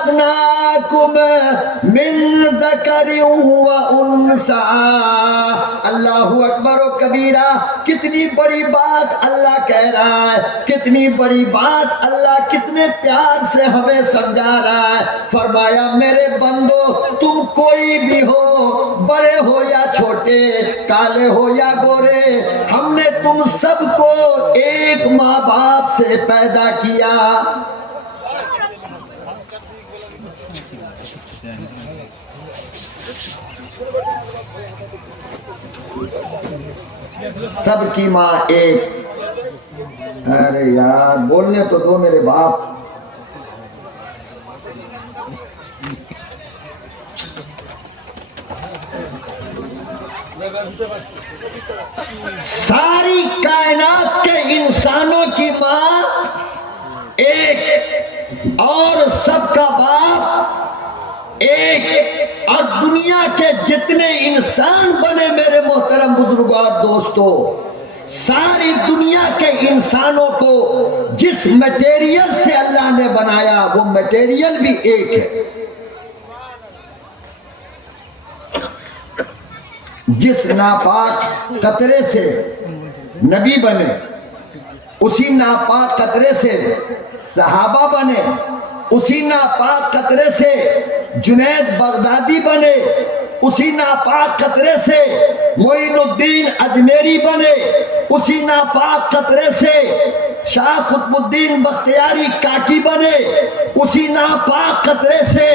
खलकनाकुम मिन ज़करिन व उन्सा। अल्लाहु अकबर व कबीरा। कितनी बड़ी बात अल्लाह कह रहा है, कितनी बड़ी बात अल्लाह कितने प्यार से हमें समझा रहा है। फरमाया मेरे बंदो, तुम कोई भी हो, बड़े हो या छोटे, काले हो या गोरे, हमने तुम सबको एक माँ बाप से पैदा किया। सबकी माँ एक। अरे यार बोलने तो दो मेरे बाप। सारी कायनात के इंसानों की माँ एक और सबका बाप एक। और दुनिया के जितने इंसान बने मेरे मोहतरम बुजुर्गों और दोस्तों, सारी दुनिया के इंसानों को जिस मटेरियल से अल्लाह ने बनाया वो मटेरियल भी एक है। जिस नापाक कतरे से नबी बने, उसी नापाक कतरे से सहाबा बने, उसी नापाक कतरे से जुनैद बगदादी बने, उसी नापाक कतरे से मोइनुद्दीन अजमेरी बने, उसी नापाक कतरे से शाह कुतुबुद्दीन बख्तियारी काकी बने, उसी नापाक कतरे से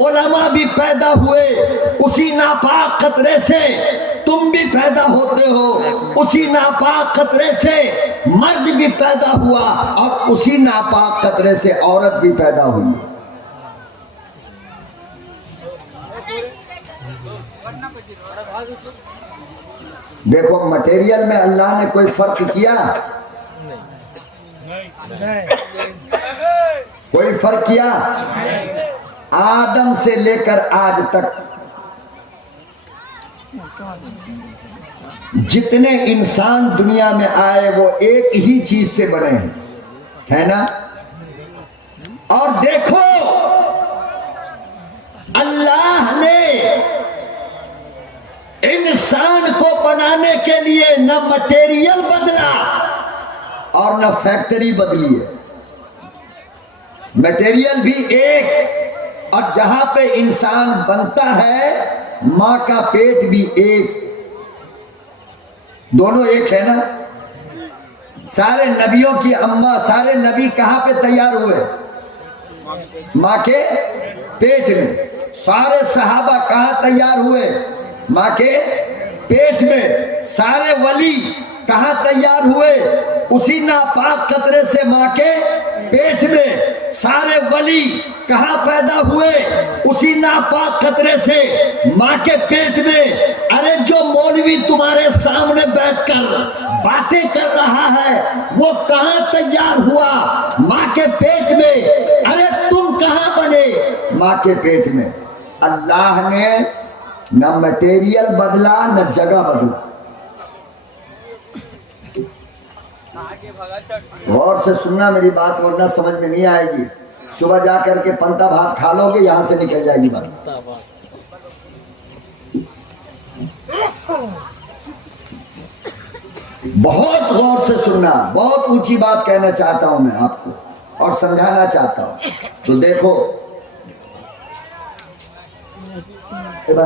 उलमा भी पैदा हुए, उसी नापाक कतरे से तुम भी पैदा होते हो, उसी नापाक कतरे से मर्द भी पैदा हुआ और उसी नापाक कतरे से औरत भी पैदा हुई। देखो मटेरियल में अल्लाह ने कोई फर्क किया? कोई फर्क किया? आदम से लेकर आज तक जितने इंसान दुनिया में आए वो एक ही चीज से बने हैं, है ना? और देखो अल्लाह ने इंसान को बनाने के लिए न मटेरियल बदला और न फैक्ट्री बदली है। मटेरियल भी एक, और जहां पे इंसान बनता है मां का पेट भी एक, दोनों एक है ना? सारे नबियों की अम्मा, सारे नबी कहां पे तैयार हुए? मां के पेट में। सारे सहाबा कहां तैयार हुए? मां के पेट में। सारे वली कहां तैयार हुए? उसी नापाक कतरे से मां के पेट में। सारे वली कहां पैदा हुए? उसी नापाक कतरे से मां के पेट में। अरे जो मौलवी तुम्हारे सामने बैठकर बातें कर रहा है वो कहां तैयार हुआ? मां के पेट में। अरे तुम कहां बने? मां के पेट में। अल्लाह ने न मटेरियल बदला न जगह बदला। गौर से सुनना मेरी बात, वरना समझ में नहीं आएगी। सुबह जा करके पंता भात खा लोगे, यहां से निकल जाएगी बात। बहुत गौर से सुनना, बहुत ऊंची बात कहना चाहता हूं मैं आपको और समझाना चाहता हूं। तो देखो आगे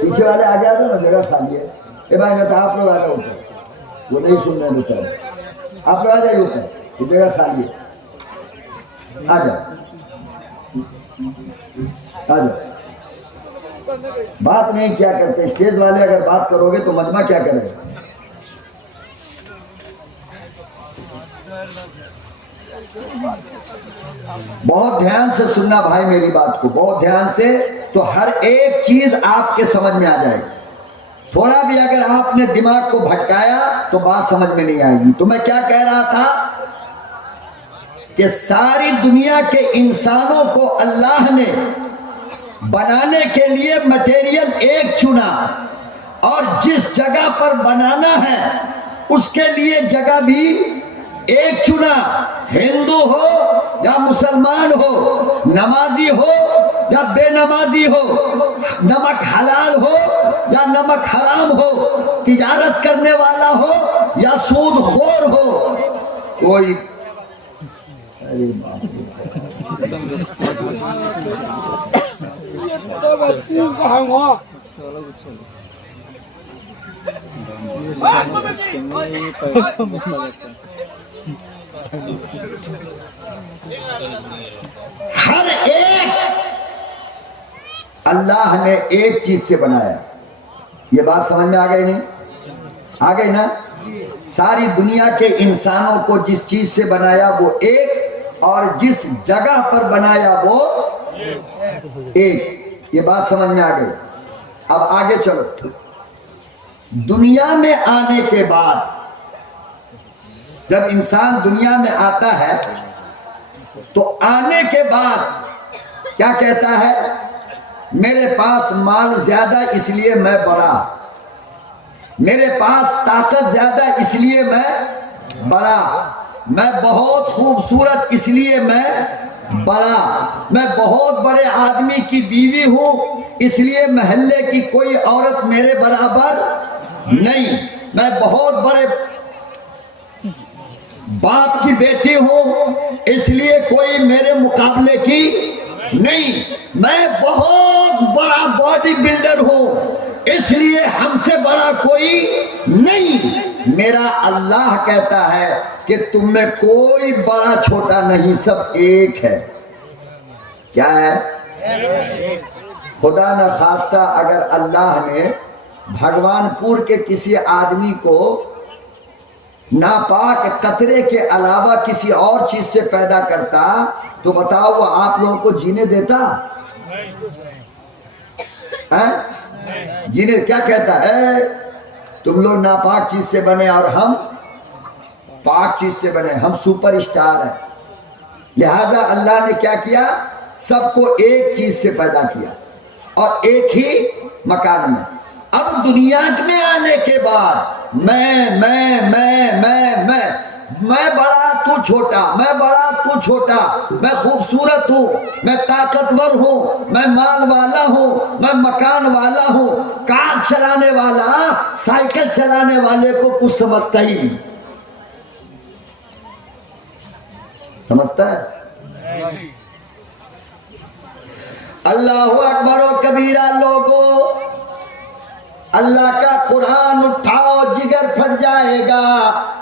पीछे वाले आगे आ जाओ ना, जगह खाली है। ए भाई ना तो आप लोग आ जाओ ऊपर, वो नहीं सुन रहे बेचारे। आप लोग आ जाइए ऊपर, ये जगह खाली है। आ जाओ आ जाओ। बात नहीं क्या करते स्टेज वाले, अगर बात करोगे तो मजमा क्या करेगा? बहुत ध्यान से सुनना भाई मेरी बात को, बहुत ध्यान से, तो हर एक चीज आपके समझ में आ जाएगी। थोड़ा भी अगर आपने दिमाग को भटकाया तो बात समझ में नहीं आएगी। तो मैं क्या कह रहा था कि सारी दुनिया के इंसानों को अल्लाह ने बनाने के लिए मटेरियल एक चुना, और जिस जगह पर बनाना है उसके लिए जगह भी एक चुना, हिंदू हो या मुसलमान हो, नमाजी हो या बेनमाजी हो, नमक हलाल हो या नमक हराम हो, तिजारत करने वाला हो या सूदखोर हो, कोई हर एक अल्लाह ने एक चीज से बनाया। ये बात समझ में आ गई नहीं? आ गई ना? सारी दुनिया के इंसानों को जिस चीज से बनाया वो एक, और जिस जगह पर बनाया वो एक। ये बात समझ में आ गई? अब आगे चलो। दुनिया में आने के बाद जब इंसान दुनिया में आता है तो आने के बाद क्या कहता है? मेरे पास माल ज्यादा इसलिए मैं बड़ा, मेरे पास ताकत ज्यादा इसलिए मैं बड़ा, मैं बहुत खूबसूरत इसलिए मैं बड़ा, मैं बहुत बड़े आदमी की बीवी हूं इसलिए मोहल्ले की कोई औरत मेरे बराबर नहीं, मैं बहुत बड़े बाप की बेटी हूं इसलिए कोई मेरे मुकाबले की नहीं, मैं बहुत बड़ा बॉडी बिल्डर हूं इसलिए हमसे बड़ा कोई नहीं। मेरा अल्लाह कहता है कि तुम में कोई बड़ा छोटा नहीं, सब एक है। क्या है? खुदा न खास्ता अगर अल्लाह ने भगवानपुर के किसी आदमी को नापाक कतरे के अलावा किसी और चीज से पैदा करता तो बताओ वो आप लोगों को जीने देता है? जीने क्या कहता है? तुम लोग नापाक चीज से बने और हम पाक चीज से बने, हम सुपर स्टार हैं। लिहाजा अल्लाह ने क्या किया? सबको एक चीज से पैदा किया और एक ही मकान में। अब दुनिया में आने के बाद मैं बड़ा तू छोटा, मैं बड़ा तू छोटा, मैं खूबसूरत हूँ, मैं ताकतवर हूँ, मैं माल वाला हूँ, मैं मकान वाला हूँ। कार चलाने वाला साइकिल चलाने वाले को कुछ समझता ही नहीं। समझता है? अल्लाह अकबर व कबीरा। लोगों, अल्लाह का कुरान उठाओ जिगर फट जाएगा,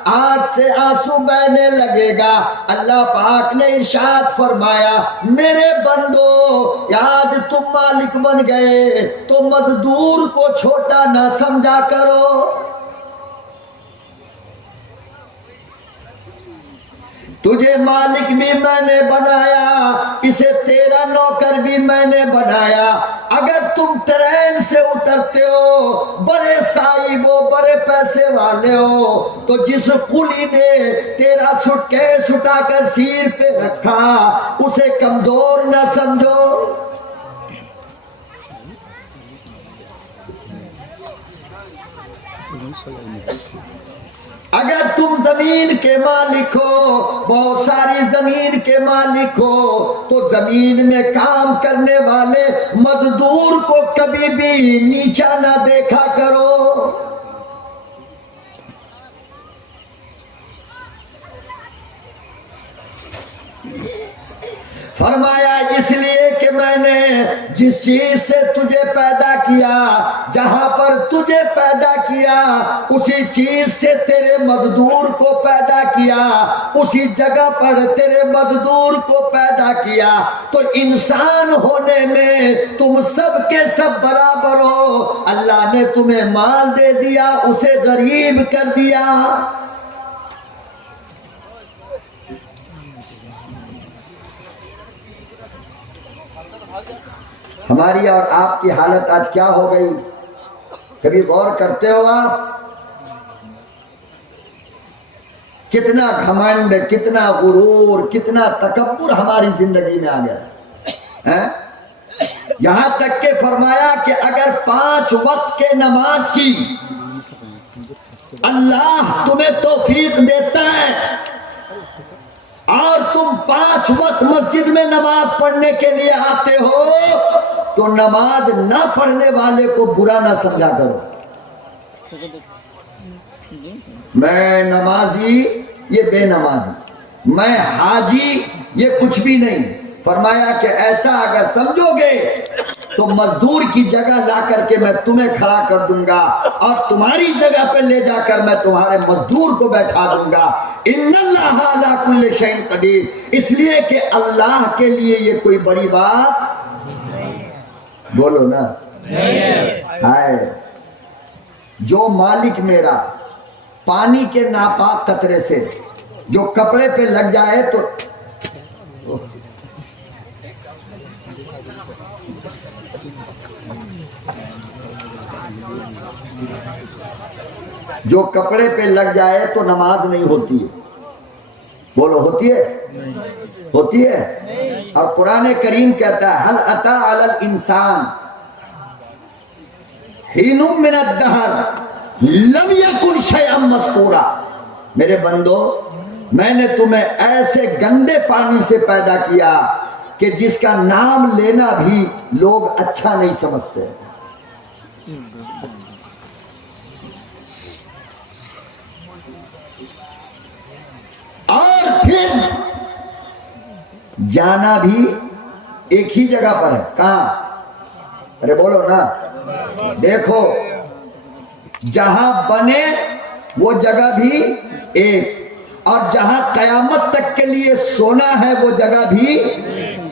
आंख से आंसू बहने लगेगा। अल्लाह पाक ने इरशाद फरमाया, मेरे बंदो याद तुम मालिक बन गए तो मजदूर को छोटा ना समझा करो। तुझे मालिक भी मैंने बनाया, इसे तेरा नौकर भी मैंने बनाया। अगर तुम ट्रेन से उतरते हो, बड़े साहिब हो, बड़े पैसे वाले हो, तो जिस कुली ने तेरा सूटकेस उठाकर सिर पे रखा उसे कमजोर न समझो। अगर तुम जमीन के मालिक हो, बहुत सारी जमीन के मालिक हो, तो जमीन में काम करने वाले मजदूर को कभी भी नीचा ना देखा करो। फरमाया इसलिए कि मैंने जिस चीज से तुझे पैदा किया, जहां पर तुझे पैदा किया उसी चीज से तेरे मजदूर को पैदा किया, उसी जगह पर तेरे मजदूर को पैदा किया। तो इंसान होने में तुम सब के सब बराबर हो। अल्लाह ने तुम्हें माल दे दिया, उसे गरीब कर दिया। हमारी और आपकी हालत आज क्या हो गई? कभी गौर करते हो आप? कितना घमंड, कितना गुरूर, कितना तकब्बुर हमारी जिंदगी में आ गया है। यहां तक के फरमाया कि अगर 5 वक्त के नमाज की अल्लाह तुम्हें तौफीक देता है और तुम 5 वक्त मस्जिद में नमाज पढ़ने के लिए आते हो, तो नमाज ना पढ़ने वाले को बुरा ना समझा करो। मैं नमाजी, ये बेनमाजी, मैं हाजी, ये कुछ भी नहीं। फरमाया कि ऐसा अगर समझोगे तो मजदूर की जगह ला करके मैं तुम्हें खड़ा कर दूंगा और तुम्हारी जगह पे ले जाकर मैं तुम्हारे मजदूर को बैठा दूंगा। इन्नल्लाह अला कुल्ली शैइन कदीर, इसलिए कि अल्लाह के लिए ये कोई बड़ी बात बोलो ना है। जो मालिक मेरा पानी के नापाक कतरे से जो कपड़े पे लग जाए तो जो कपड़े पे लग जाए तो नमाज नहीं होती है। बोलो होती है? होती है। और कुरान करीम कहता है हल अता अलल इंसान हीनुम मिनद दहर लम यकुन शैअन मज़कूरा। मेरे बंदो, मैंने तुम्हें ऐसे गंदे पानी से पैदा किया कि जिसका नाम लेना भी लोग अच्छा नहीं समझते। और फिर जाना भी एक ही जगह पर है। कहां? अरे बोलो ना। देखो, जहां बने वो जगह भी एक, और जहां कयामत तक के लिए सोना है वो जगह भी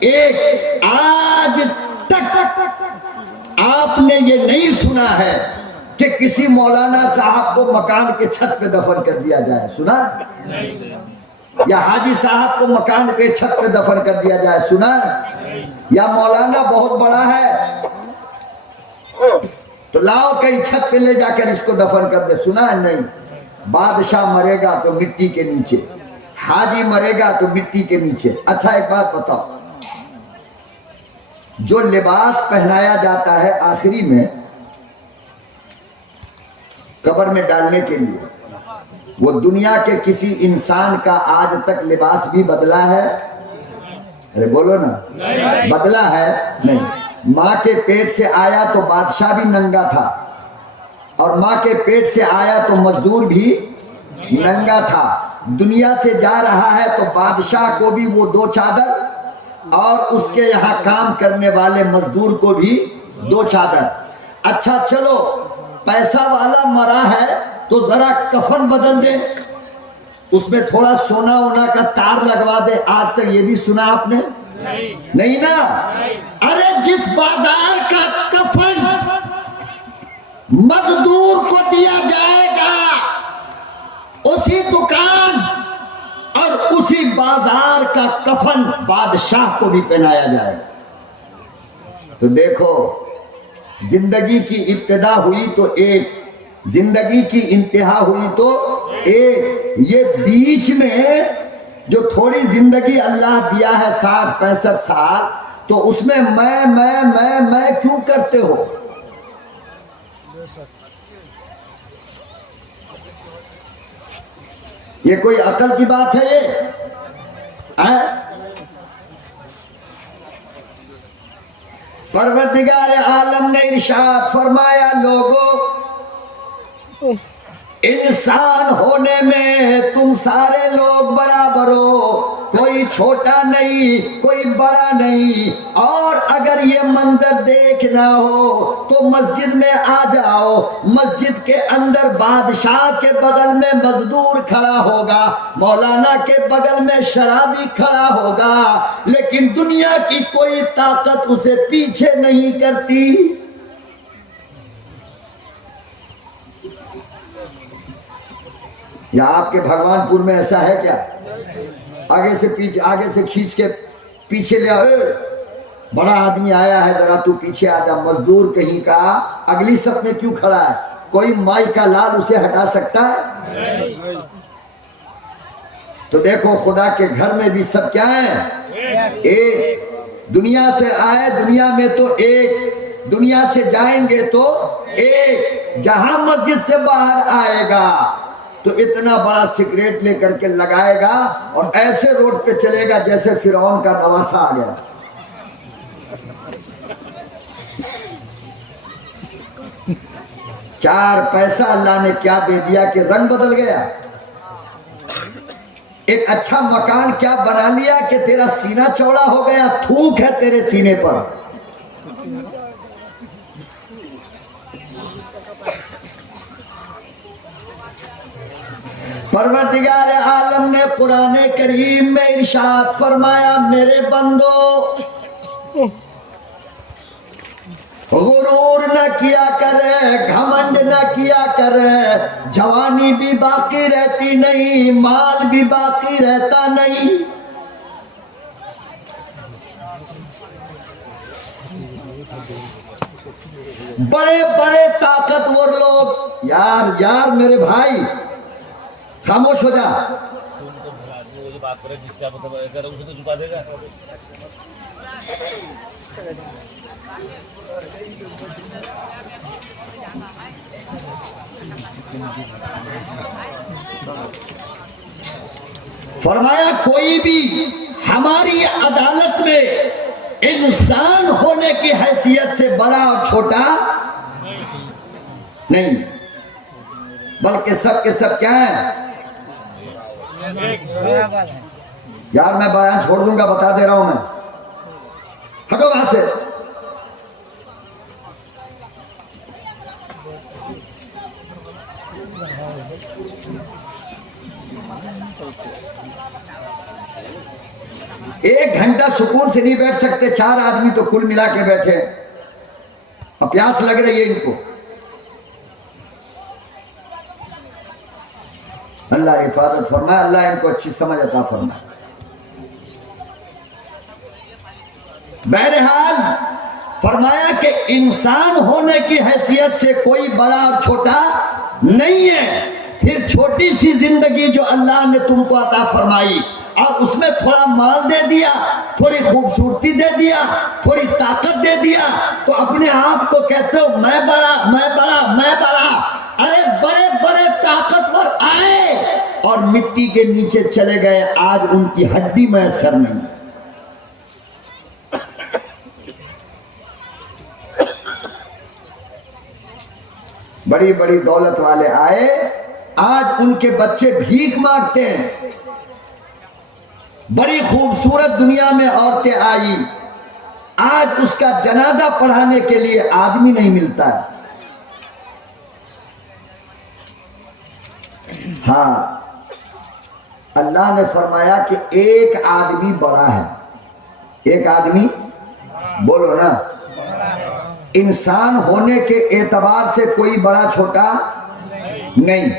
एक। आज तक आपने ये नहीं सुना है कि किसी मौलाना साहब को मकान के छत पे दफन कर दिया जाए। सुना? या हाजी साहब को मकान के छत पे दफन कर दिया जाए। सुना? या मौलाना बहुत बड़ा है तो लाओ कहीं छत पे ले जाकर इसको दफन कर दे। सुना है? नहीं। बादशाह मरेगा तो मिट्टी के नीचे, हाजी मरेगा तो मिट्टी के नीचे। अच्छा एक बात बताओ, जो लिबास पहनाया जाता है आखिरी में कब्र में डालने के लिए, वो दुनिया के किसी इंसान का आज तक लिबास भी बदला है? अरे बोलो ना। बदला है? नहीं। माँ के पेट से आया तो बादशाह भी नंगा था, और माँ के पेट से आया तो मजदूर भी नंगा था। दुनिया से जा रहा है तो बादशाह को भी वो 2 चादर और उसके यहाँ काम करने वाले मजदूर को भी 2 चादर। अच्छा चलो, पैसा वाला मरा है तो जरा कफन बदल दे, उसमें थोड़ा सोना वोना का तार लगवा दे। आज तक ये भी सुना आपने? नहीं ना। अरे जिस बाजार का कफन मजदूर को दिया जाएगा, उसी दुकान और उसी बाजार का कफन बादशाह को भी पहनाया जाएगा। तो देखो, जिंदगी की इब्तिदा हुई तो एक, जिंदगी की इंतहा हुई तो एक। ये बीच में जो थोड़ी जिंदगी अल्लाह दिया है 60-65 साल, तो उसमें मैं क्यों करते हो? ये कोई अकल की बात है? ये परवरदिगार आलम ने इरशाद फरमाया, लोगों, इंसान होने में तुम सारे लोग बराबर हो, कोई छोटा नहीं, कोई बड़ा नहीं। और अगर ये मंजर देखना हो तो मस्जिद में आ जाओ। मस्जिद के अंदर बादशाह के बगल में मजदूर खड़ा होगा, मौलाना के बगल में शराबी खड़ा होगा, लेकिन दुनिया की कोई ताकत उसे पीछे नहीं करती। या आपके भगवानपुर में ऐसा है क्या? आगे से पीछे, आगे से खींच के पीछे ले आओ, बड़ा आदमी आया है जरा तू पीछे आ जा। मजदूर कहीं का अगली सफ में क्यों खड़ा है? कोई माई का लाल उसे हटा सकता है? तो देखो, खुदा के घर में भी सब क्या है? एक। दुनिया से आए, दुनिया में तो एक, दुनिया से जाएंगे तो एक। जहां मस्जिद से बाहर आएगा तो इतना बड़ा सिगरेट लेकर के लगाएगा और ऐसे रोड पे चलेगा जैसे फिरौन का नवासा आ गया। चार पैसा अल्लाह ने क्या दे दिया कि रंग बदल गया। एक अच्छा मकान क्या बना लिया कि तेरा सीना चौड़ा हो गया, थूक है तेरे सीने पर। परवरदिगार आलम ने कुरान करीम में इरशाद फरमाया, मेरे बंदो गुरूर न किया करे, घमंड न किया करे, जवानी भी बाकी रहती नहीं, माल भी बाकी रहता नहीं। बड़े बड़े ताकतवर लोग, यार मेरे भाई खामोश हो जा। बात करे जिसका मतलब अगर उसे तो छुपा देगा। फरमाया कोई भी हमारी अदालत में इंसान होने की हैसियत से बड़ा और छोटा नहीं, बल्कि सब के सब क्या है। यार मैं बयान छोड़ दूंगा, बता दे रहा हूं मैं, हटो वहां से। एक घंटा सुकून से नहीं बैठ सकते, चार आदमी तो कुल मिला के बैठे, अब प्यास लग रही है इनको। अल्लाह हिफाजत फरमाए, अल्लाह इनको अच्छी समझ अता फरमाए। बहरहाल फरमाया कि इंसान होने की हैसियत से कोई बड़ा और छोटा नहीं है। फिर छोटी सी जिंदगी जो अल्लाह ने तुमको अता फरमाई और उसमें थोड़ा माल दे दिया, थोड़ी खूबसूरती दे दिया, थोड़ी ताकत दे दिया, तो अपने आप को कहते हो मैं बड़ा, मैं बड़ा, मैं बड़ा। अरे बड़े बड़े ताकतवर आए और मिट्टी के नीचे चले गए, आज उनकी हड्डी में असर नहीं। बड़ी बड़ी दौलत वाले आए, आज उनके बच्चे भीख मांगते हैं। बड़ी खूबसूरत दुनिया में औरतें आई, आज उसका जनाजा पढ़ाने के लिए आदमी नहीं मिलता है। हाँ, अल्लाह ने फरमाया कि एक आदमी बड़ा है, एक आदमी, बोलो ना, इंसान होने के एतबार से कोई बड़ा छोटा नहीं।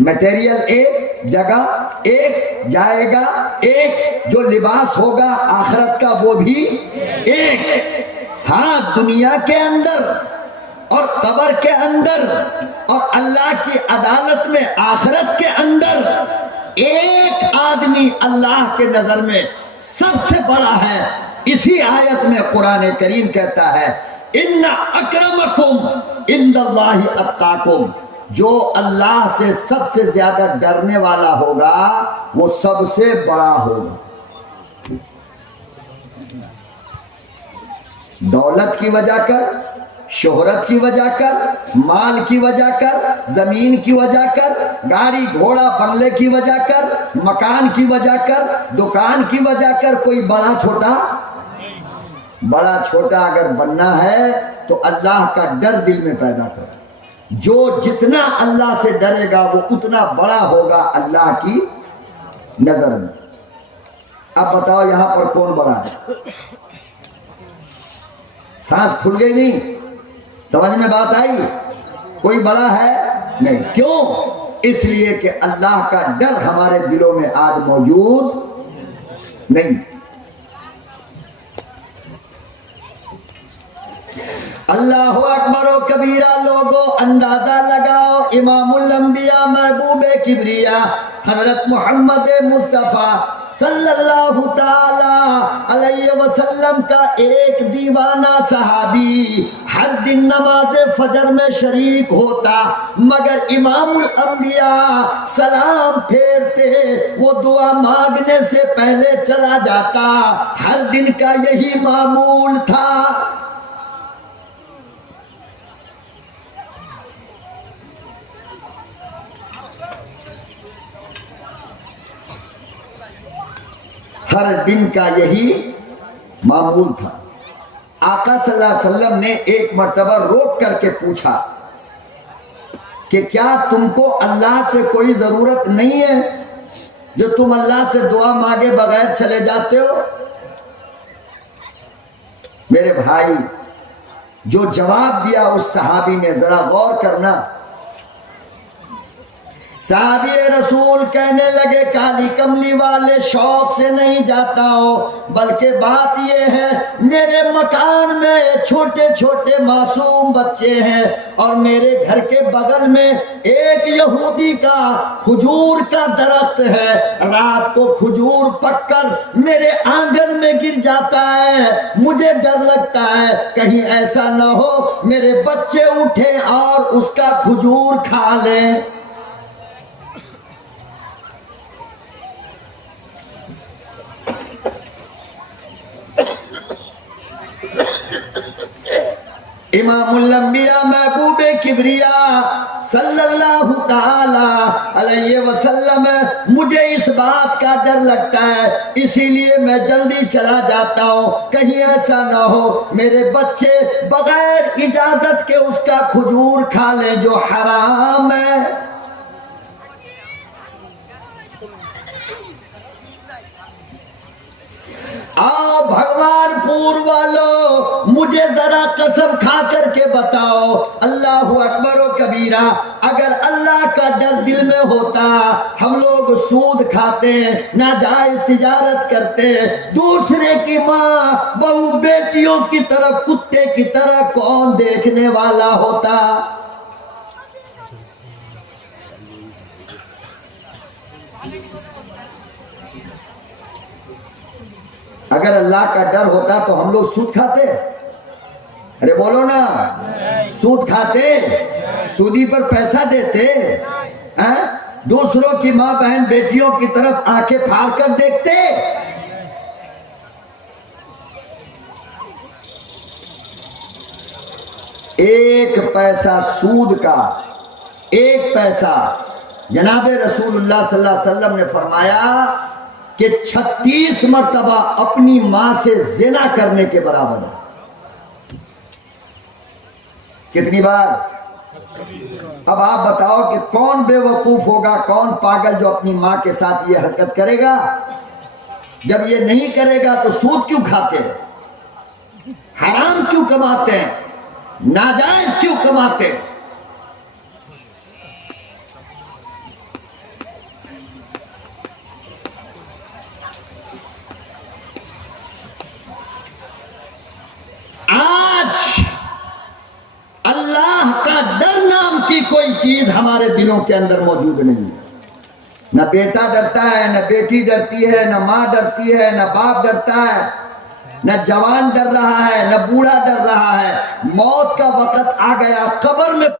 मटेरियल एक, जगह एक, जाएगा एक, जो लिबास होगा आखिरत का वो भी एक। हाँ, दुनिया के अंदर और कब्र के अंदर और अल्लाह की अदालत में आखिरत के अंदर एक आदमी अल्लाह के नजर में सबसे बड़ा है। इसी आयत में कुरान करीम कहता है, इन्ना अक्रमकुम इंदल्लाहि अत्काकुम, जो अल्लाह से सबसे ज्यादा डरने वाला होगा वो सबसे बड़ा होगा। दौलत की वजह कर, शोहरत की वजह कर, माल की वजह कर, जमीन की वजह कर, गाड़ी घोड़ा बंगले की वजह कर, मकान की वजह कर, दुकान की वजह कर, कोई बड़ा छोटा, बड़ा छोटा अगर बनना है तो अल्लाह का डर दिल में पैदा कर। जो जितना अल्लाह से डरेगा वो उतना बड़ा होगा अल्लाह की नजर में। अब बताओ यहां पर कौन बड़ा है? सांस खुल गई नहीं? समझ में बात आई? कोई बड़ा है नहीं। क्यों? इसलिए कि अल्लाह का डर हमारे दिलों में आज मौजूद नहीं। अल्लाह अकबर व कबीरा, लोगो अंदाजा लगाओ, इमामुल अंबिया महबूबे किबरिया हजरत मोहम्मद मुस्तफ़ा सल्लल्लाहु ताला अलैहि वसल्लम का एक दीवाना सहाबी हर दिन नमाज फजर में शरीक होता, मगर इमामुल अंबिया सलाम फेरते वो दुआ मांगने से पहले चला जाता। हर दिन का यही मामूल था। हर दिन का यही मामूल था। आका सल्लल्लाहु अलैहि वसल्लम ने एक मर्तबा रोक करके पूछा कि क्या तुमको अल्लाह से कोई जरूरत नहीं है जो तुम अल्लाह से दुआ मांगे बगैर चले जाते हो? मेरे भाई, जो जवाब दिया उस सहाबी ने, जरा गौर करना। साहबी रसूल कहने लगे, काली कमली वाले, शौक से नहीं जाता हो, बल्कि बात यह है मेरे मकान में छोटे छोटे मासूम बच्चे हैं और मेरे घर के बगल में एक यहूदी का खजूर का दरख्त है। रात को खजूर पककर मेरे आंगन में गिर जाता है। मुझे डर लगता है कहीं ऐसा न हो मेरे बच्चे उठे और उसका खजूर खा लें। इमामुल अंबिया महबूबे किबरिया सल्लल्लाहु ताला अलैहि वसल्लम, मुझे इस बात का डर लगता है, इसीलिए मैं जल्दी चला जाता हूँ, कहीं ऐसा ना हो मेरे बच्चे बगैर इजाजत के उसका खजूर खा ले जो हराम है। आओ भगवानपुर वालों, मुझे जरा कसम खा करके बताओ, अल्लाहु अकबर व कबीरा, अगर अल्लाह का डर दिल में होता, हम लोग सूद खाते, नाजायज तिजारत करते, दूसरे की माँ बहू बेटियों की तरह कुत्ते की तरह कौन देखने वाला होता? अगर अल्लाह का डर होता तो हम लोग सूद खाते? अरे बोलो ना, सूद खाते? सूदी पर पैसा देते हैं? दूसरों की मां बहन बेटियों की तरफ आंखें फाड़ कर देखते? एक पैसा सूद का, एक पैसा, जनाबे रसूलुल्लाह सल्लल्लाहु अलैहि वसल्लम ने फरमाया कि 36 मर्तबा अपनी मां से जिना करने के बराबर है। कितनी बार? अब आप बताओ कि कौन बेवकूफ होगा, कौन पागल जो अपनी मां के साथ ये हरकत करेगा? जब ये नहीं करेगा तो सूद क्यों खाते हैं, हराम क्यों कमाते हैं, नाजायज क्यों कमाते हैं? आज अल्लाह का डर नाम की कोई चीज हमारे दिलों के अंदर मौजूद नहीं है। न बेटा डरता है, न बेटी डरती है, न माँ डरती है, न बाप डरता है, न जवान डर रहा है, न बूढ़ा डर रहा है। मौत का वक्त आ गया, कब्र में